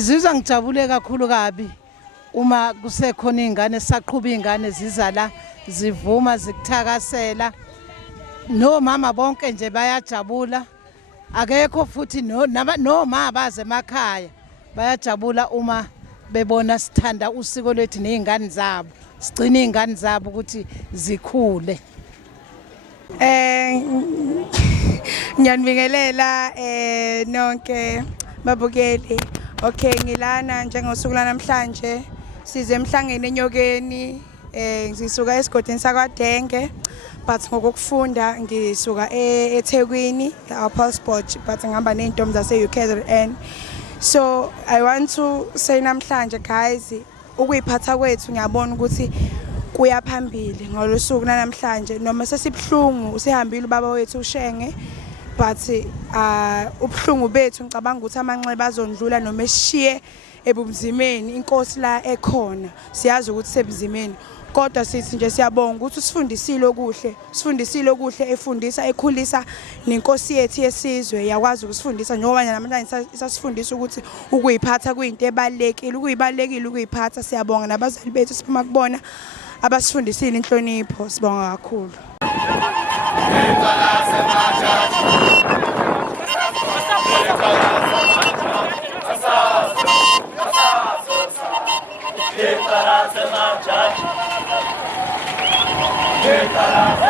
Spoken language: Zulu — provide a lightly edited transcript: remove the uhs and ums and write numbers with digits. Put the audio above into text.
Sizizwa ngijabule kakhulu kabi uma kusekhona izingane saqhubha izingane ziza la zivuma zikuthakasela nomama bonke nje bayajabula akekho futhi noma baze emakhaya bayajabula uma bebona sithanda usiko lwethu nezingane zabo sigcina izingane zabo ukuthi zikhule. Ngiyanibingelela nonke babukeli. Okay, ngilana njengosuku namhlanje size emhlangeni enyokeni ngisuka esigodini sakwaDenge but ngokufunda ngisuka eThekwini passport but ngihamba nezintombi zase UKZN. So I want to say namhlanje guys ukuyiphatha kwethu ngiyabona ukuthi kuya phambili ngolusuku namhlanje noma sesibhlungu usihambile ubaba wethu uShenge but ubhlungu bethu ngicabanga ukuthi amanxeba azondlula noma eshiye ebumzimeni inkosi la ekhona siyazi ukuthi sebuzimeni kodwa sithi nje siyabonga ukuthi usifundisile okuhle efundisa ekhulisa nenkosi yethu yesizwe yakwazi ukusifundisa njengoba namhlanje isasifundisa ukuthi ukuyiphatha kuyinto ebalekile ukuyiphatha. Siyabonga nabazali bethu siphuma kubona abasifundisile inhlonipho sibonga kakhulu. Get